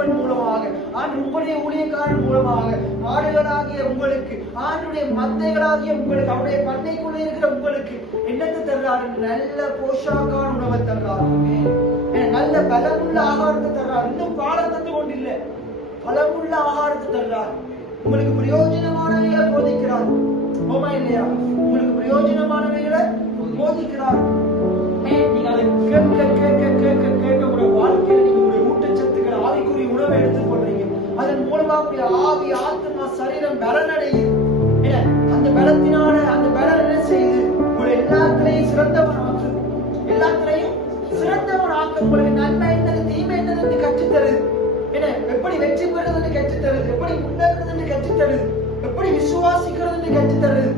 பெண் மூலமாக, உங்களுடைய ஊழியக்காரன் மூலமாக, ஆடுகளாகிய உங்களுக்கு, ஆண்டுடைய மந்தைகளாகிய உங்களுக்கு, அவருடைய பண்ணைக்குள்ளே இருக்கிற உங்களுக்கு என்னத்தை தர்றாரு? நல்ல போஷாக்கான உணவை தர்றாரு, நல்ல பலமுள்ள ஆகாரத்தை தர்றாரு. இன்னும் பாடம் தந்து கொண்டு இல்லை, பலமுள்ள ஆகாரத்தை தர்றார். உங்களுக்கு பிரயோஜனமானவைகளை போதிக்கிறார். இல்லையா? உங்களுக்கு பிரயோஜனமானவைகளை போதிக்கிறார். நீங்க அதை கேட்க கேட்க கேட்க கேட்க உங்களுடைய வாழ்க்கையில் நீங்க உங்களுடைய ஊட்டச்சத்துக்கள், ஆவிக்குரிய உணவை எடுத்துக்கொள்றீங்க. அதன் மூலமாக உங்களுடைய ஆவி, ஆத்மா, சரீரம் பலனடையுது. அந்த பலத்தினால அந்த பலன் என்ன செய்யுது? உங்களுடைய எல்லாத்திலையும் சிறந்தவன் ஆக்கு, எல்லாத்திலையும் சிறந்தவன் ஆக்க. உங்களுக்கு நன்மை என்னது, தீமை என்னது கற்றுத்தருது. எப்படி வெற்றி பெறுறதுன்னு கற்றுத்தருது, எப்படி முன்னேறதுன்னு கற்றுத்தருது, எப்படி விசுவாசிக்கிறதுன்னு கற்றுத்தருது.